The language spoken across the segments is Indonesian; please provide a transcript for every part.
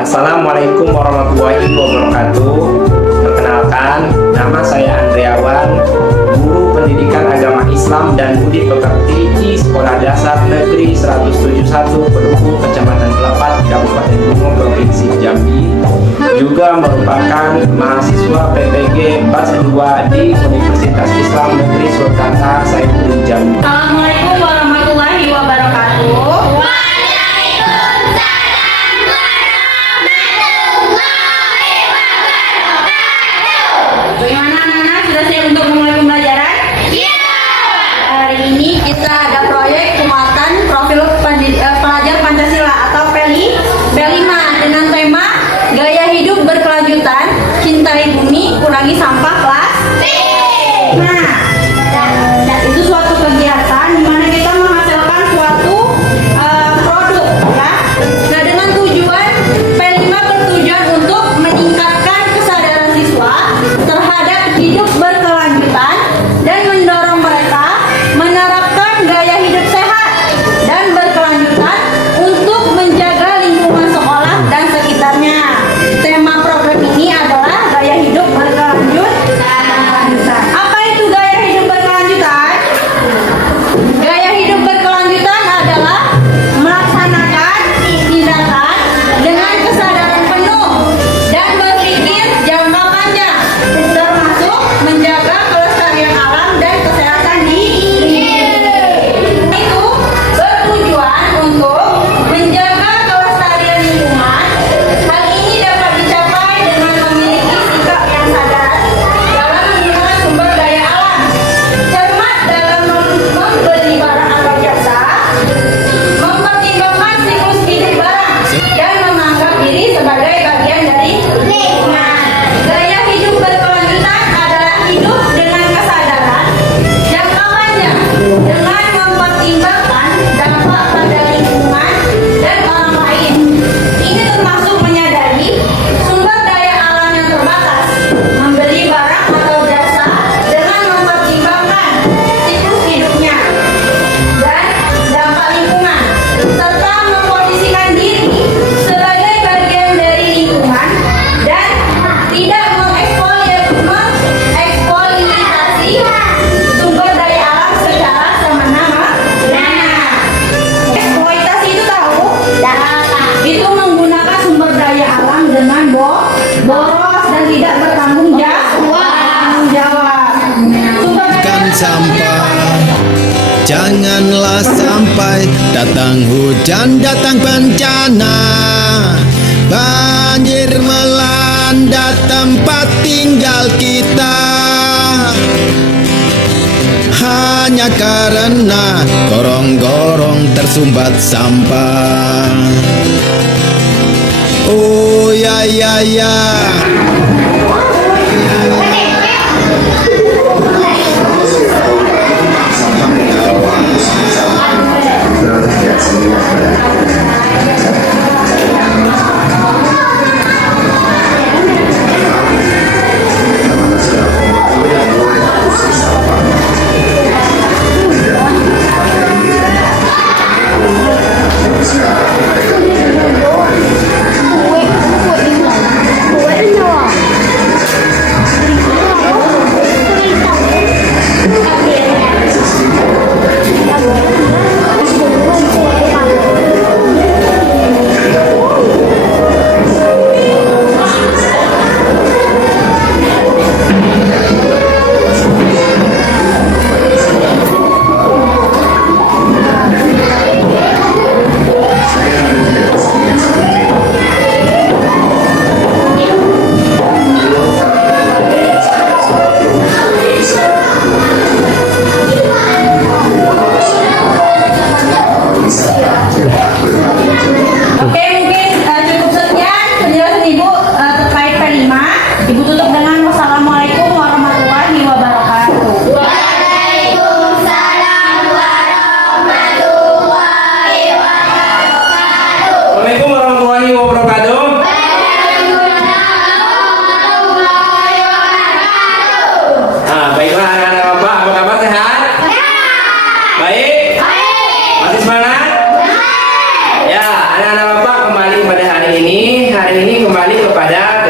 Assalamualaikum warahmatullahi wabarakatuh. Perkenalkan, nama saya Andriawan, guru pendidikan agama Islam dan budi pekerti di Sekolah Dasar Negeri 171 Pedukuh, Kecamatan Pelapat, Kabupaten Bungo, Provinsi Jambi. Juga merupakan mahasiswa PPG Batch 2 di Universitas Islam Negeri Sultan Taha Saifuddin Jambi. Assalamualaikum warahmatullahi wabarakatuh. Bagaimana anak-anak, sudah siap untuk memulai pembelajaran? Iya. Hari ini kita ada proyek penguatan profil pelajar Pancasila atau PELI B5 dengan tema Gaya Hidup Berkelanjutan, Cintai Bumi, Kurangi Sampah kelas B. Nah, itu suatu kegiatan di mana kita menghasilkan suatu produk, ya. Nah, dengan tujuan P5 bertujuan untuk meningkatkan kesadaran siswa terhadap hidup berkelanjutan dan mendorong mereka menerapkan gaya hidup sehat dan berkelanjutan untuk menjaga lingkungan sekolah dan sekitarnya. Tema program ini adalah gaya hidup berkelanjutan. Apa itu gaya hidup berkelanjutan? Gaya hidup berkelanjutan adalah melaksanakan tindakan dengan kesadaran penuh dan berpikir jangka panjang, termasuk menjaga kelestarian alam dan kesehatan di lingkungan. Itu bertujuan untuk menjaga kelestarian lingkungan. Hal ini dapat dicapai dengan memiliki sikap yang sadar dalam menggunakan sumber daya alam, cermat dalam membeli barang atau jasa, mempertimbangkan siklus hidup barang, dan menganggap diri sebagai bagian dari lingkungan. Gaya hidup berkelanjutan adalah hidup dengan kesadaran jangka panjang dengan mempertimbangkan dampak pada lingkungan dan orang lain. Ini termasuk menyadari sumber daya alam yang terbatas, membeli barang atau jasa dengan mempertimbangkan siklus hidupnya dan dampak lingkungan, serta memposisikan diri sebagai bagian dari lingkungan dan tidak mengeksploitasi sumber daya alam secara semena-mena. Eksploitasi itu tahu? Itu menggunakan sumber daya alam dengan boros dan tidak bertanggung jawab. Kan sampah, janganlah sampai datang hujan, datang bencana, banjir melanda tempat tinggal kita, hanya karena gorong-gorong tersumbat sampah. Oh ya ya ya.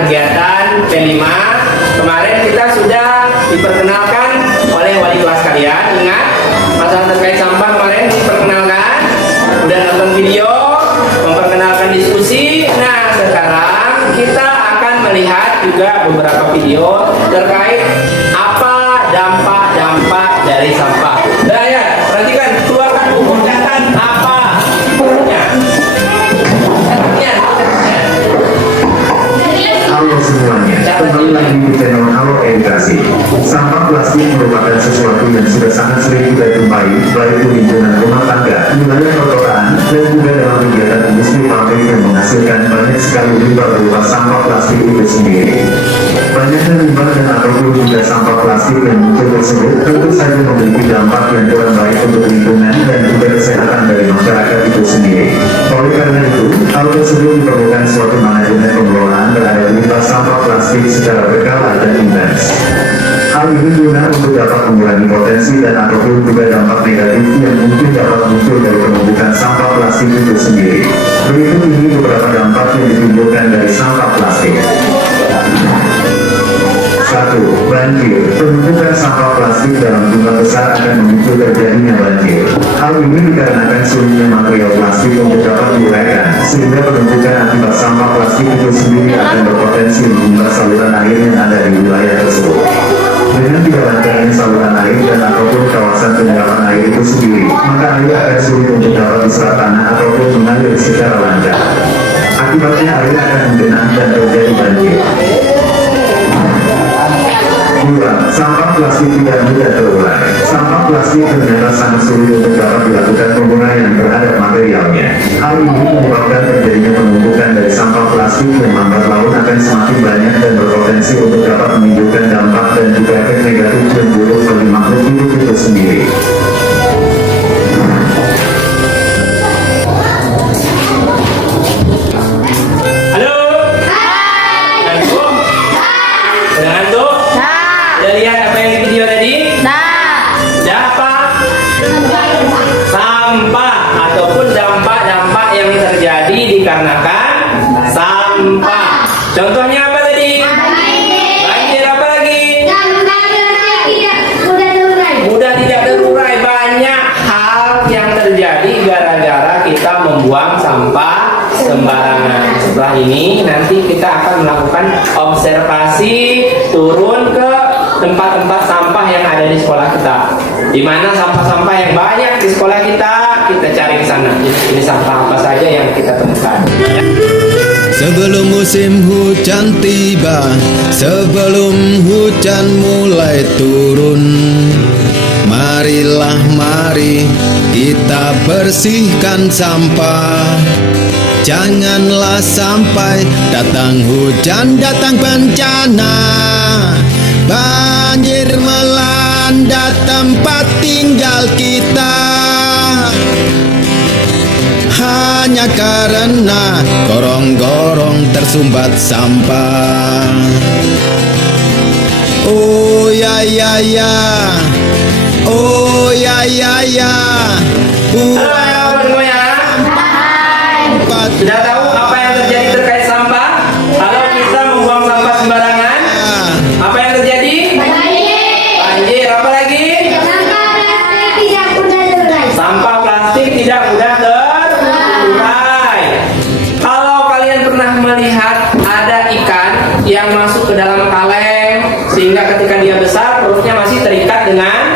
kegiatan P5. Kemarin kita sudah diperkenalkan oleh wali kelas kalian. Ingat masalah terkait sampah kemarin diperkenalkan, udah nonton video, memperkenalkan diskusi. Nah sekarang kita akan melihat juga beberapa video terkait apa dampak-dampak dari sampah. Nah ya, perhatikan, keluarkan buku catatan apa bukunya. Halo semuanya, kembali lagi di channel Halo Edukasi. Sampah plastik merupakan sesuatu yang sudah sangat sering kita jumpai, baik di lingkungan rumah tangga, wilayah perkotaan, dan juga dalam kegiatan industri pabrik yang menghasilkan banyak sekali limbah berupa sampah plastik itu sendiri. Banyaknya limbah dan ataupun juga sampah plastik yang muncul tersebut tentu saja memiliki dampak yang kurang baik untuk lingkungan dan juga kesehatan dari masyarakat itu sendiri. Oleh karena itu, hal tersebut diperlukan suatu manajemen pengelolaan terhadap limbah sampah plastik secara berkala dan intens. Hal ini guna untuk dapat mengurangi potensi dan ataupun juga dampak negatif yang mungkin dapat muncul dari penumpukan sampah plastik itu sendiri. Berikut ini beberapa dampak yang ditimbulkan dari sampah plastik. 1. Banjir. Penumpukan sampah plastik dalam jumlah besar akan memicu terjadinya banjir. Hal ini dikarenakan sulitnya material plastik untuk dapat diuraikan, sehingga penumpukan akibat sampah plastik itu sendiri akan berpotensi mengubah saluran air yang ada di wilayah tersebut. Dengan tidak lancarnya saluran air dan ataupun kawasan penyerapan air itu sendiri, maka air akan sulit untuk dapat diserap tanah ataupun mengalir secara lancar. Akibatnya air akan menggenang dan terjadi banjir. 2. Sampah plastik tidak mudah terurai. Sampah plastik ternyata sangat sulit untuk dapat dilakukan penguraian terhadap materialnya. Hal ini menyebabkan terjadinya penumpukan dari sampah plastik yang lambat laun akan semakin banyak dan berpotensi untuk dapat menimbulkan dampak dan juga efek negatif yang buruk bagi makhluk hidup itu sendiri. Halo. Ngantuk? Udah ngantuk? Udah lihat apa yang di video tadi? Ada apa? Sampah ataupun dampak-dampak yang terjadi dikarenakan sampah. Contohnya apa tadi? Banjir, apa lagi? Mudah tidak terurai. Banyak hal yang terjadi gara-gara kita membuang sampah sembarangan. Setelah ini nanti kita akan melakukan observasi turun ke tempat-tempat sampah yang ada di sekolah kita. Di mana sampah-sampah yang banyak di sekolah kita cari ke sana. Ini sampah apa saja yang kita temukan. Sebelum musim hujan tiba, sebelum hujan mulai turun, marilah mari kita bersihkan sampah. Janganlah sampai datang hujan, datang bencana. Banjir melanda tempat tinggal kita, hanya karena gorong-gorong tersumbat sampah. Oh ya ya ya, oh ya ya ya. Halo semuanya. Sudah tahu apa yang terjadi terkait sampah? Kalau kita membuang sampah sembarangan, apa yang terjadi? Banjir. Apa lagi? Sampah plastik tidak mudah terurai. Kalau kalian pernah melihat ada ikan yang masuk ke dalam kaleng, sehingga ketika dia besar perutnya masih terikat dengan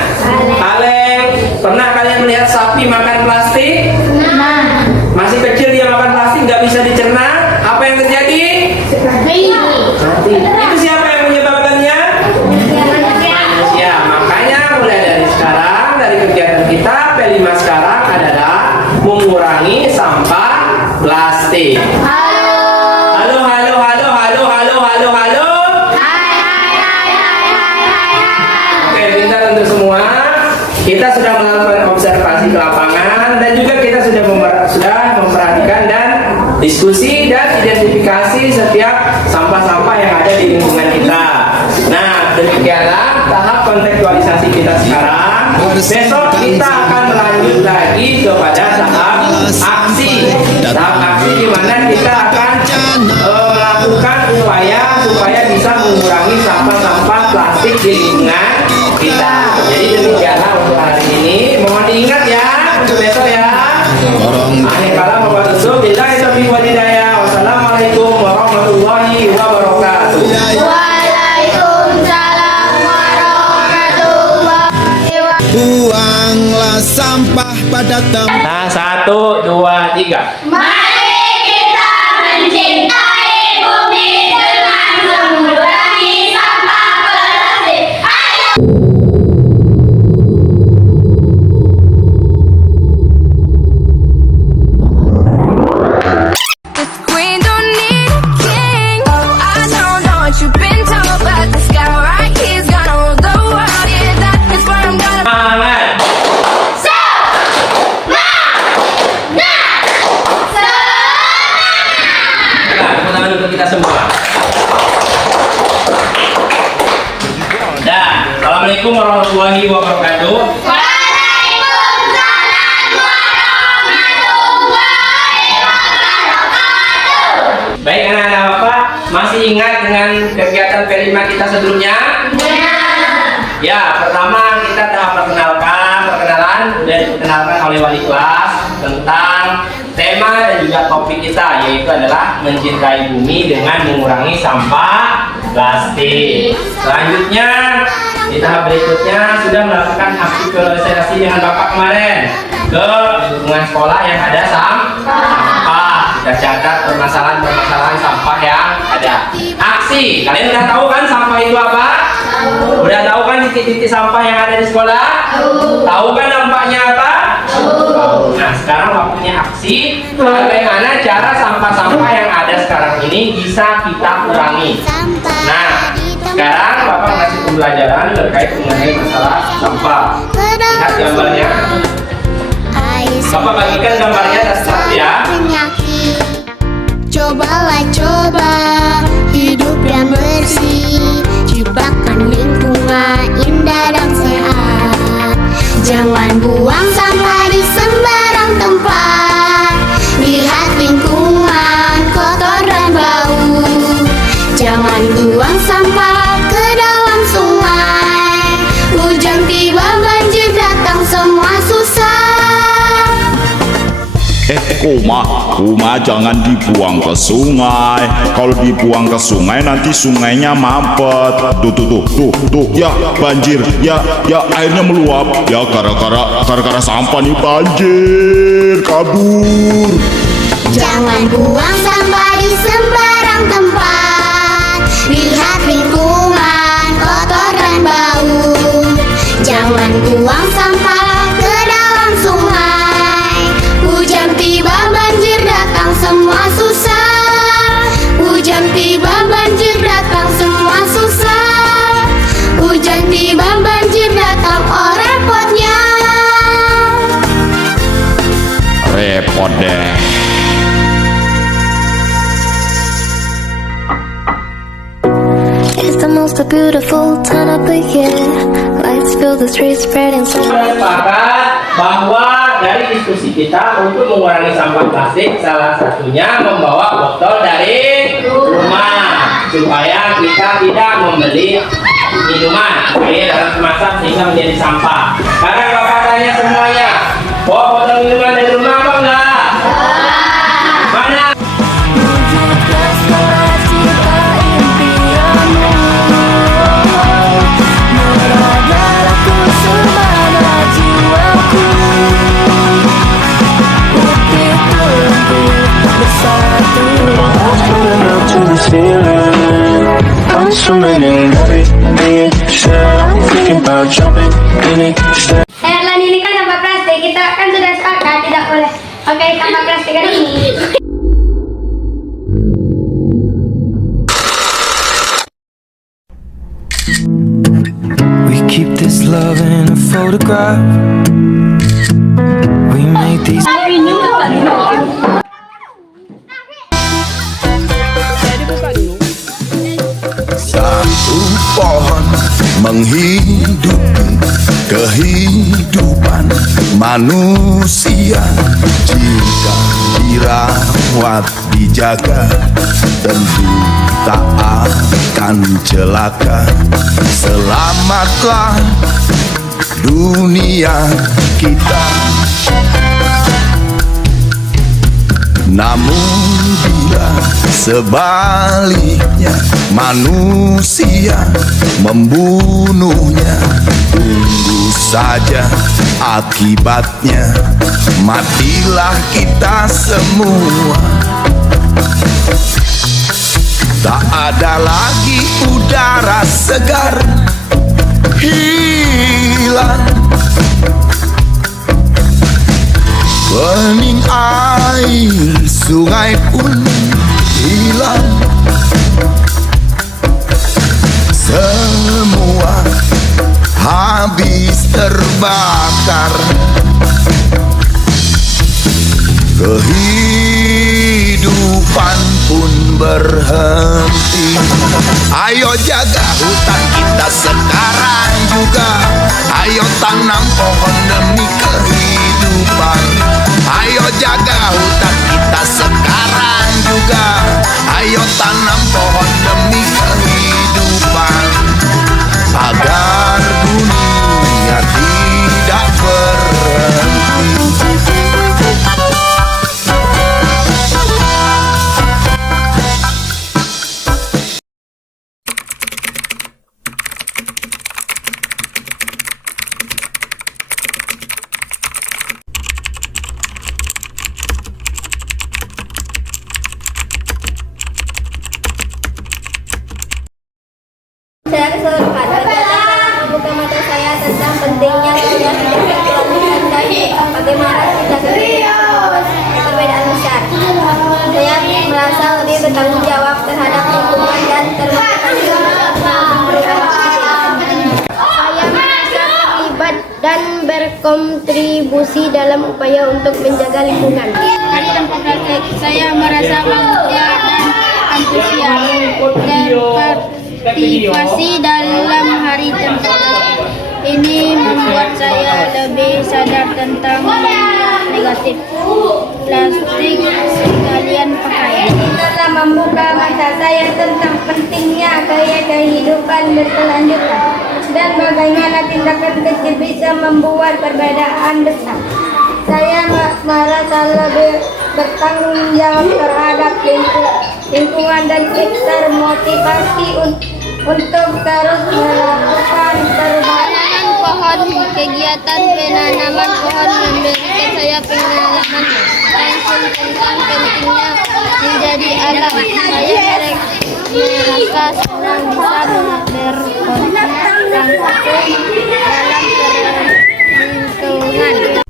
kaleng. Pernah kalian melihat sapi makan plastik? Masih kecil dia makan plastik, nggak bisa dicerna. Apa yang terjadi? Mati. Itu siapa yang menyebabkannya? Manusia. Makanya mulai dari sekarang, dari kegiatan kita P5 sekarang adalah mengurangi sampah plastik. Halo, halo, halo, halo, halo, halo, halo. Oke, pintar untuk semua. Kita sudah melakukan observasi ke lapangan dan juga kita sudah memperhatikan dan diskusi dan identifikasi setiap sampah-sampah yang ada di lingkungan kita. Nah, demikianlah tahap kontekstualisasi kita sekarang. Besok kita akan melanjut lagi kepada tahap aksi. Tahap aksi di mana kita akan melakukan melakukan upaya supaya bisa mengurangi sampah-sampah plastik di lingkungan kita. Jadi demikianlah untuk hari ini. Mohon diingat ya untuk besok ya. Akhir kala membantu billahi taufiq wal hidayah. Wassalamualaikum warahmatullahi wabarakatuh. Waalaikumsalam warahmatullahi wabarakatuh. Buanglah sampah pada tempat. Nah, 1, 2, 3. Mari kita mencintai bumi dengan mengurangi sampah plastik. Ayo! Queen don't need a king. I don't know what you've been told, but this guy right here's gonna rule the world. Yeah, that is what I'm gonna. Semangat. Nah, tepuk tangan untuk kita semua. Dah. Assalamualaikum warahmatullahi wabarakatuh. Waalaikumsalam warahmatullahi wabarakatuh. Baik anak-anak Bapak, masih ingat dengan kegiatan P5 kita sebelumnya? Ya, pertama kita telah perkenalan, sudah diperkenalkan oleh wali kelas tentang tema dan juga topik kita, yaitu adalah mencintai bumi dengan mengurangi sampah plastik. Selanjutnya, di tahap berikutnya sudah melakukan aktivitas dengan Bapak kemarin ke lingkungan sekolah yang ada sampah. Kita catat permasalahan sampah yang ada. Aksi, kalian udah tahu kan sampah itu apa? Udah tahu kan titik-titik sampah yang ada di sekolah? Tahu kan dampaknya apa? Tahu. Nah, sekarang waktunya aksi. Bagaimana cara sampah-sampah yang ada sekarang ini bisa kita kurangi? Nah, sekarang Bapak ngasih pembelajaran terkait mengenai masalah sampah. Lihat gambarnya. Bapak bagikan gambarnya satu ya. Cobalah coba hidup yang bersih, ciptakan lingkungan indah dan sehat. Jangan buang sampah di sembarang tempat. Lihat lingkungan kotor dan bau. Jangan buang sampah ke dalam sungai. Hujan tiba banjir datang semua susah. Kuma jangan dibuang ke sungai. Kalau dibuang ke sungai nanti sungainya mampet. Tuh, ya banjir, ya airnya meluap. Ya gara-gara sampah nih banjir, kabur. Jangan buang sampah di sembarang tempat. Lihat lingkungan kotor dan bau. Jangan buang sampah ke dalam sungai. Hujan tiba banjir datang semua susah. Hujan tiba banjir datang semua susah. Hujan tiba banjir datang oh repotnya. Repot deh. It's the most beautiful time of the year. Lights fill the streets, spreading so. Kita sepakat bahwa dari diskusi kita untuk mengurangi sampah plastik salah satunya membawa botol dari rumah supaya kita tidak membeli minuman air dalam kemasan sehingga menjadi sampah. Karena Bapak tanya semuanya, bawa botol minuman dari rumah apa enggak? Mana? I'm swimming in everything you said. I'm thinking about jumping in it. Airline ini kan sampah plastik, kita kan sudah sepakat tidak boleh pakai sampah plastik hari ini. We keep this love in a photograph. We made these. Satu pohon menghidupi kehidupan manusia. Jika dirawat, dijaga, tentu akan celaka. Selamatlah dunia kita. Namun bila sebaliknya manusia membunuhnya, tunggu saja akibatnya, matilah kita semua. Tak ada lagi udara segar, hilang bening air sungai pun hilang. Semua habis terbakar. Kehidupan pun berhenti. Ayo jaga hutan kita sekarang juga. Ayo tanam pohon demi kehidupan. Ayo jaga hutan kita sekarang juga. Ayo tanam pohon demi kehidupan, agar dunia tidak berhenti. Saya keseluruhan kegiatan membuka mata saya tentang pentingnya kita hidup berkelanjutan dan bagaimana kita perbedaan besar. Saya merasa lebih bertanggung jawab terhadap lingkungan dan saya merasa terlibat dan berkontribusi dalam upaya untuk menjaga lingkungan. Hari tanpa plastik, saya merasa bahagia dan antusias berpartisipasi dalam hari tanpa plastik. Ini membuat saya lebih sadar tentang negatif plastik sekalian pakai. Telah membuka mata saya tentang pentingnya gaya kehidupan berkelanjutan dan bagaimana tindakan kecil bisa membuat perbedaan besar. Saya merasa lebih bertanggung jawab terhadap lingkungan dan termotivasi untuk terus melakukan perubahan. Pohon, kegiatan penanaman pohon memberikan saya pengalaman langsung tentang pentingnya menjadi alam. Saya merasa senang bisa berkontribusi dalam lingkungan.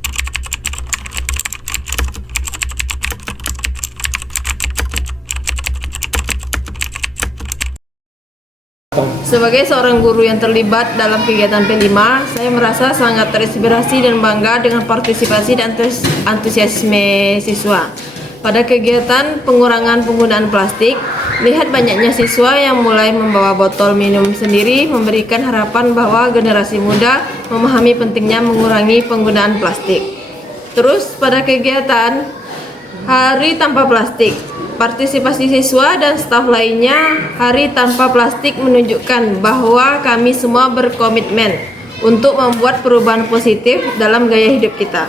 Sebagai seorang guru yang terlibat dalam kegiatan P5, saya merasa sangat terinspirasi dan bangga dengan partisipasi dan antusiasme siswa. Pada kegiatan pengurangan penggunaan plastik, melihat banyaknya siswa yang mulai membawa botol minum sendiri memberikan harapan bahwa generasi muda memahami pentingnya mengurangi penggunaan plastik. Terus pada kegiatan Hari Tanpa Plastik, partisipasi siswa dan staf lainnya, Hari Tanpa Plastik menunjukkan bahwa kami semua berkomitmen untuk membuat perubahan positif dalam gaya hidup kita.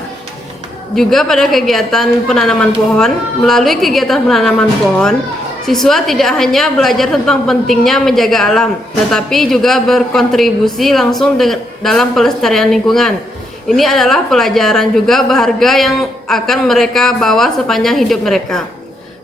Juga pada kegiatan penanaman pohon, melalui kegiatan penanaman pohon, siswa tidak hanya belajar tentang pentingnya menjaga alam, tetapi juga berkontribusi langsung dalam pelestarian lingkungan. Ini adalah pelajaran juga berharga yang akan mereka bawa sepanjang hidup mereka.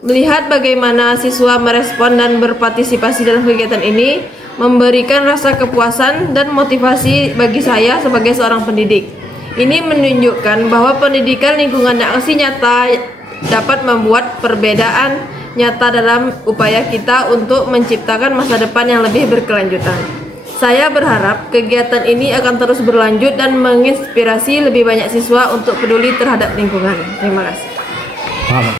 Melihat bagaimana siswa merespon dan berpartisipasi dalam kegiatan ini memberikan rasa kepuasan dan motivasi bagi saya sebagai seorang pendidik. Ini menunjukkan bahwa pendidikan lingkungan dan aksi nyata dapat membuat perbedaan nyata dalam upaya kita untuk menciptakan masa depan yang lebih berkelanjutan. Saya berharap kegiatan ini akan terus berlanjut dan menginspirasi lebih banyak siswa untuk peduli terhadap lingkungan. Terima kasih.